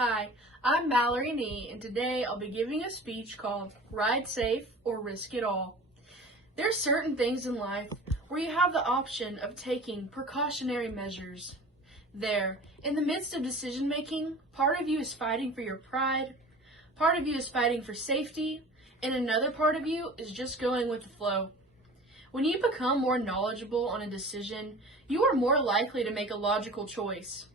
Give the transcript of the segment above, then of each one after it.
Hi, I'm Mallory Nee, and today I'll be giving a speech called Ride Safe or Risk It All. There are certain things in life where you have the option of taking precautionary measures. There, in the midst of decision making, part of you is fighting for your pride, part of you is fighting for safety, and another part of you is just going with the flow. When you become more knowledgeable on a decision, you are more likely to make a logical choice.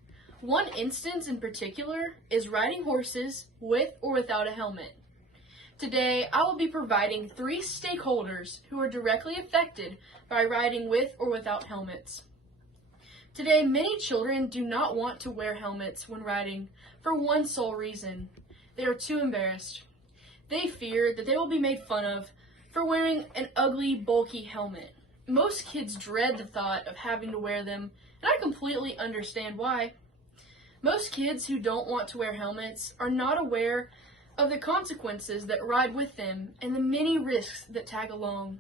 One instance in particular is riding horses with or without a helmet. Today, I will be providing 3 stakeholders who are directly affected by riding with or without helmets. Today, many children do not want to wear helmets when riding for one sole reason. They are too embarrassed. They fear that they will be made fun of for wearing an ugly, bulky helmet. Most kids dread the thought of having to wear them, and I completely understand why. Most kids who don't want to wear helmets are not aware of the consequences that ride with them and the many risks that tag along.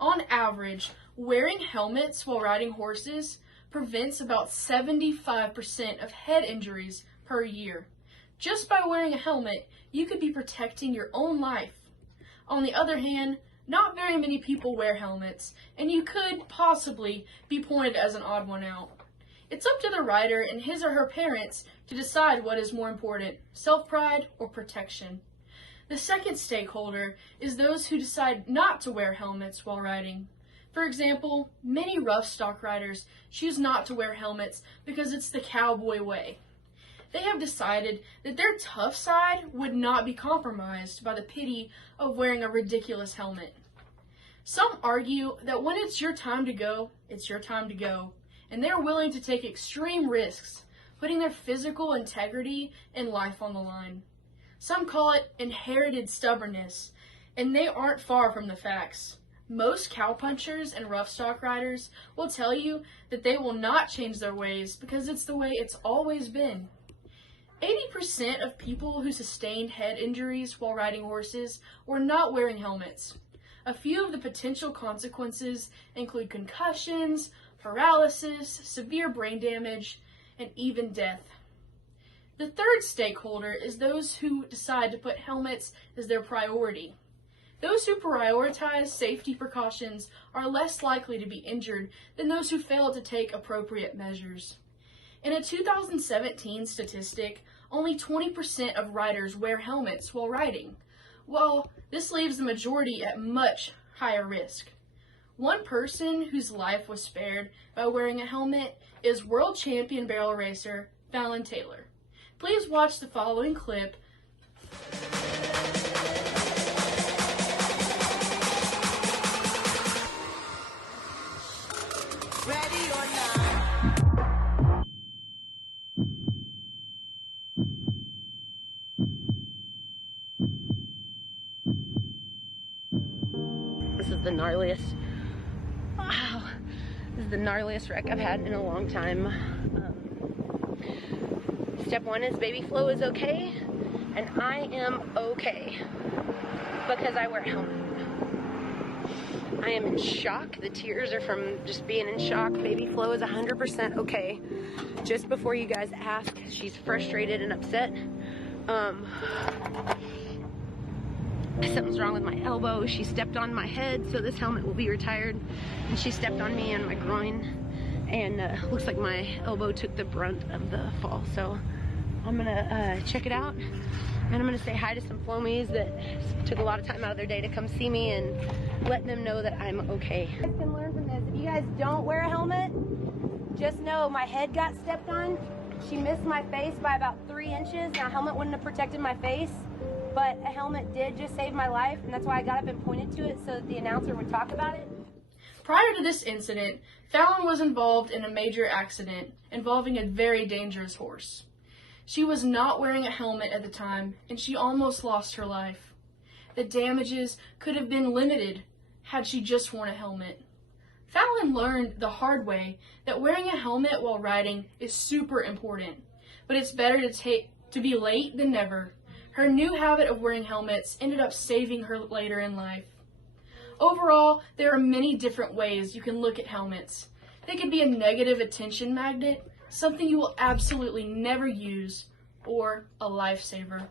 On average, wearing helmets while riding horses prevents about 75% of head injuries per year. Just by wearing a helmet, you could be protecting your own life. On the other hand, not very many people wear helmets, and you could possibly be pointed as an odd one out. It's up to the rider and his or her parents to decide what is more important, self-pride or protection. The second stakeholder is those who decide not to wear helmets while riding. For example, many rough stock riders choose not to wear helmets because it's the cowboy way. They have decided that their tough side would not be compromised by the pity of wearing a ridiculous helmet. Some argue that when it's your time to go, it's your time to go, and they're willing to take extreme risks, putting their physical integrity and life on the line. Some call it inherited stubbornness, and they aren't far from the facts. Most cowpunchers and rough stock riders will tell you that they will not change their ways because it's the way it's always been. 80% of people who sustained head injuries while riding horses were not wearing helmets. A few of the potential consequences include concussions, paralysis, severe brain damage, and even death. The third stakeholder is those who decide to put helmets as their priority. Those who prioritize safety precautions are less likely to be injured than those who fail to take appropriate measures. In a 2017 statistic, only 20% of riders wear helmets while riding. Well, this leaves the majority at much higher risk. One person whose life was spared by wearing a helmet is world champion barrel racer Fallon Taylor. Please watch the following clip. Ready or not? This is the gnarliest, wow, this is the gnarliest wreck I've had in a long time. Step 1 is baby Flo is okay, and I am okay because I wear a helmet. I am in shock. The tears are from just being in shock. Baby Flo is 100% okay. Just before you guys ask, she's frustrated and upset. Something's wrong with my elbow. She stepped on my head, so this helmet will be retired. And she stepped on me and my groin, and looks like my elbow took the brunt of the fall. So I'm gonna check it out, and I'm gonna say hi to some Flomies that took a lot of time out of their day to come see me and let them know that I'm okay. You guys can learn from this. If you guys don't wear a helmet, just know my head got stepped on. She missed my face by about 3 inches. Now, a helmet wouldn't have protected my face, but a helmet did just save my life, and that's why I got up and pointed to it so that the announcer would talk about it. Prior to this incident, Fallon was involved in a major accident involving a very dangerous horse. She was not wearing a helmet at the time, and she almost lost her life. The damages could have been limited had she just worn a helmet. Fallon learned the hard way that wearing a helmet while riding is super important, but it's better to be late than never. Her new habit of wearing helmets ended up saving her later in life. Overall, there are many different ways you can look at helmets. They could be a negative attention magnet, something you will absolutely never use, or a lifesaver.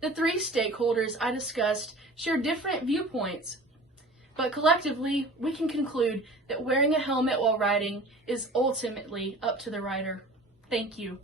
The three stakeholders I discussed share different viewpoints, but collectively we can conclude that wearing a helmet while riding is ultimately up to the rider. Thank you.